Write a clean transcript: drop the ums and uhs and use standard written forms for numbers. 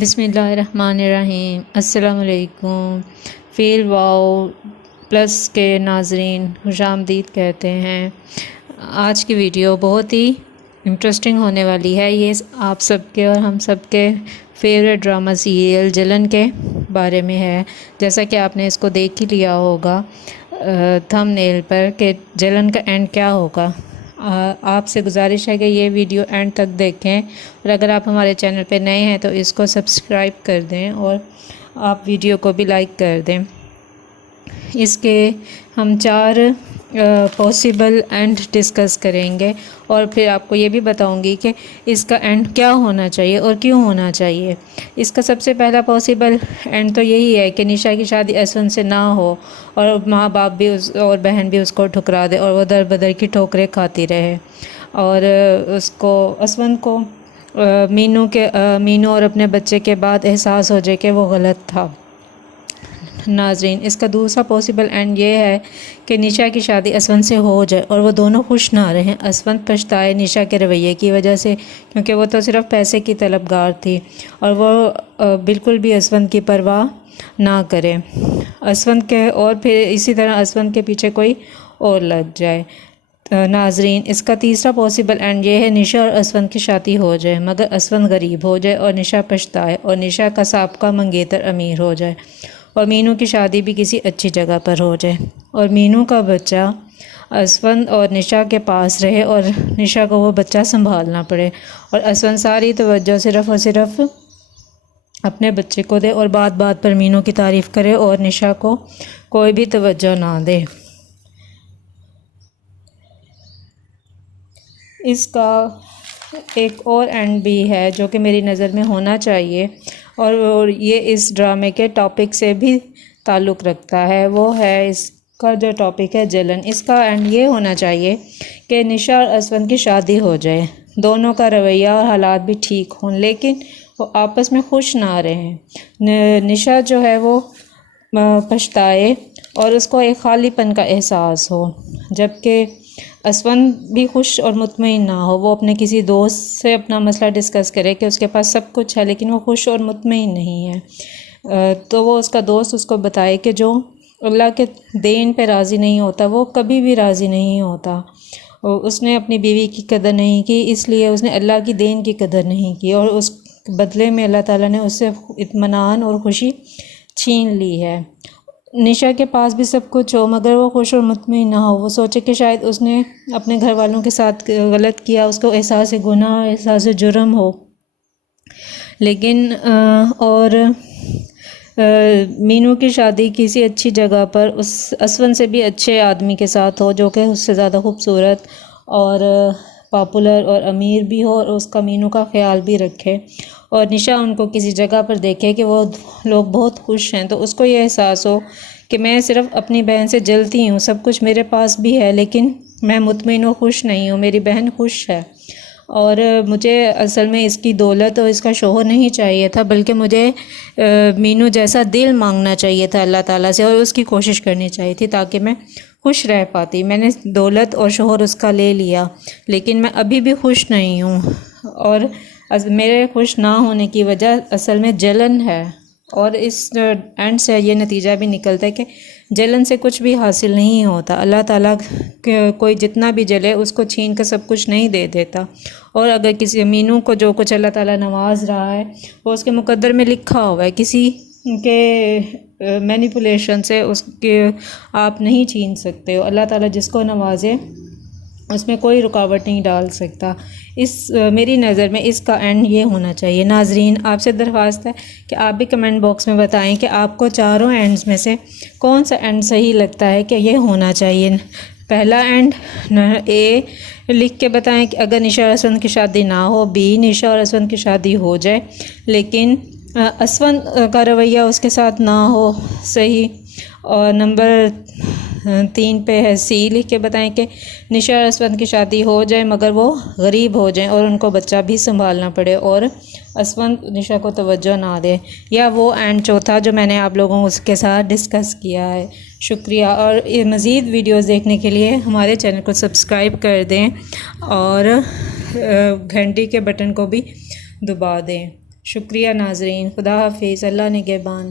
بسم اللہ الرحمن الرحیم۔ السلام علیکم۔ فیل واؤ پلس کے ناظرین خوش آمدید کہتے ہیں۔ آج کی ویڈیو بہت ہی انٹرسٹنگ ہونے والی ہے۔ یہ آپ سب کے اور ہم سب کے فیوریٹ ڈرامہ سیریل جلن کے بارے میں ہے۔ جیسا کہ آپ نے اس کو دیکھ ہی لیا ہوگا تھم نیل پر کہ جلن کا اینڈ کیا ہوگا۔ آپ سے گزارش ہے کہ یہ ویڈیو اینڈ تک دیکھیں، اور اگر آپ ہمارے چینل پہ نئے ہیں تو اس کو سبسکرائب کر دیں اور آپ ویڈیو کو بھی لائک کر دیں۔ اس کے ہم 4 پاسبل اینڈ ڈسکس کریں گے، اور پھر آپ کو یہ بھی بتاؤں گی کہ اس کا اینڈ کیا ہونا چاہیے اور کیوں ہونا چاہیے۔ اس کا سب سے پہلا پاسبل اینڈ تو یہی ہے کہ نشا کی شادی اسون سے نہ ہو، اور ماں باپ بھی اور بہن بھی اس کو ٹھکرا دے، اور وہ در بدر کی ٹھوکریں کھاتی رہے، اور اس کو اسون کو مینو اور اپنے بچے کے بعد احساس ہو جائے کہ وہ غلط تھا۔ ناظرین، اس کا دوسرا پاسبل اینڈ یہ ہے کہ نشا کی شادی اسون سے ہو جائے اور وہ دونوں خوش نہ رہیں۔ اسون پچھتائے نشا کے رویے کی وجہ سے، کیونکہ وہ تو صرف پیسے کی طلبگار تھی، اور وہ بالکل بھی اسون کی پرواہ نہ کرے، اسون کے، اور پھر اسی طرح اسون کے پیچھے کوئی اور لگ جائے۔ ناظرین، اس کا تیسرا پاسبل اینڈ یہ ہے نشا اور اسون کی شادی ہو جائے، مگر اسون غریب ہو جائے اور نشا پچھتائے، اور نشا کا سابقہ منگیتر امیر ہو جائے، اور مینو کی شادی بھی کسی اچھی جگہ پر ہو جائے، اور مینو کا بچہ اسون اور نشا کے پاس رہے، اور نشا کو وہ بچہ سنبھالنا پڑے، اور اسون ساری توجہ صرف اور صرف اپنے بچے کو دے، اور بات بات پر مینو کی تعریف کرے اور نشا کو کوئی بھی توجہ نہ دے۔ اس کا ایک اور اینڈ بھی ہے جو کہ میری نظر میں ہونا چاہیے، اور یہ اس ڈرامے کے ٹاپک سے بھی تعلق رکھتا ہے۔ وہ ہے اس کا جو ٹاپک ہے جلن۔ اس کا اینڈ یہ ہونا چاہیے کہ نشا اور اسون کی شادی ہو جائے، دونوں کا رویہ اور حالات بھی ٹھیک ہوں، لیکن وہ آپس میں خوش نہ رہیں۔ نشا جو ہے وہ پچھتائے اور اس کو ایک خالی پن کا احساس ہو، جبکہ اسون بھی خوش اور مطمئن نہ ہو۔ وہ اپنے کسی دوست سے اپنا مسئلہ ڈسکس کرے کہ اس کے پاس سب کچھ ہے لیکن وہ خوش اور مطمئن نہیں ہے، تو وہ اس کا دوست اس کو بتائے کہ جو اللہ کے دین پہ راضی نہیں ہوتا وہ کبھی بھی راضی نہیں ہوتا۔ اس نے اپنی بیوی کی قدر نہیں کی، اس لیے اس نے اللہ کی دین کی قدر نہیں کی، اور اس بدلے میں اللہ تعالیٰ نے اس سے اطمینان اور خوشی چھین لی ہے۔ نشا کے پاس بھی سب کچھ ہو مگر وہ خوش اور مطمئن نہ ہو، وہ سوچے کہ شاید اس نے اپنے گھر والوں کے ساتھ غلط کیا، اس کو احساس گناہ، احساس جرم ہو، لیکن اور مینو کی شادی کسی اچھی جگہ پر اس اسون سے بھی اچھے آدمی کے ساتھ ہو، جو کہ اس سے زیادہ خوبصورت اور پاپولر اور امیر بھی ہو، اور اس کا مینو کا خیال بھی رکھے، اور نشا ان کو کسی جگہ پر دیکھے کہ وہ لوگ بہت خوش ہیں، تو اس کو یہ احساس ہو کہ میں صرف اپنی بہن سے جلتی ہوں، سب کچھ میرے پاس بھی ہے لیکن میں مطمئن و خوش نہیں ہوں، میری بہن خوش ہے، اور مجھے اصل میں اس کی دولت اور اس کا شوہر نہیں چاہیے تھا، بلکہ مجھے مینو جیسا دل مانگنا چاہیے تھا اللہ تعالیٰ سے، اور اس کی کوشش کرنی چاہیے تھی تاکہ میں خوش رہ پاتی۔ میں نے دولت اور شوہر اس کا لے لیا لیکن میں ابھی بھی خوش نہیں ہوں، اور میرے خوش نہ ہونے کی وجہ اصل میں جلن ہے، اور اس اینڈ سے یہ نتیجہ بھی نکلتا ہے کہ جلن سے کچھ بھی حاصل نہیں ہوتا۔ اللہ تعالیٰ کوئی جتنا بھی جلے اس کو چھین کر سب کچھ نہیں دے دیتا، اور اگر کسی مینو کو جو کچھ اللہ تعالیٰ نواز رہا ہے وہ اس کے مقدر میں لکھا ہوا ہے، کسی کے مینیپولیشن سے اس کے آپ نہیں چھین سکتے ہو۔ اللہ تعالیٰ جس کو نوازے اس میں کوئی رکاوٹ نہیں ڈال سکتا۔ میری نظر میں اس کا اینڈ یہ ہونا چاہیے۔ ناظرین، آپ سے درخواست ہے کہ آپ بھی کمنٹ باکس میں بتائیں کہ آپ کو چاروں اینڈز میں سے کون سا اینڈ صحیح لگتا ہے کہ یہ ہونا چاہیے۔ پہلا اینڈ اے لکھ کے بتائیں کہ اگر نشا اور اسون کی شادی نہ ہو، بی نشا اور اسون کی شادی ہو جائے لیکن اسون کا رویہ اس کے ساتھ نہ ہو، صحیح، اور نمبر 3 پہ ہے سی لکھ کے بتائیں کہ نشا اور اسون کی شادی ہو جائے مگر وہ غریب ہو جائیں اور ان کو بچہ بھی سنبھالنا پڑے، اور اسون نشا کو توجہ نہ دے، یا وہ اینڈ چوتھا جو میں نے آپ لوگوں کے ساتھ ڈسکس کیا ہے۔ شکریہ، اور مزید ویڈیوز دیکھنے کے لیے ہمارے چینل کو سبسکرائب کر دیں اور گھنٹی کے بٹن کو بھی دبا دیں۔ شکریہ ناظرین، خدا حافظ، اللہ نگہبان۔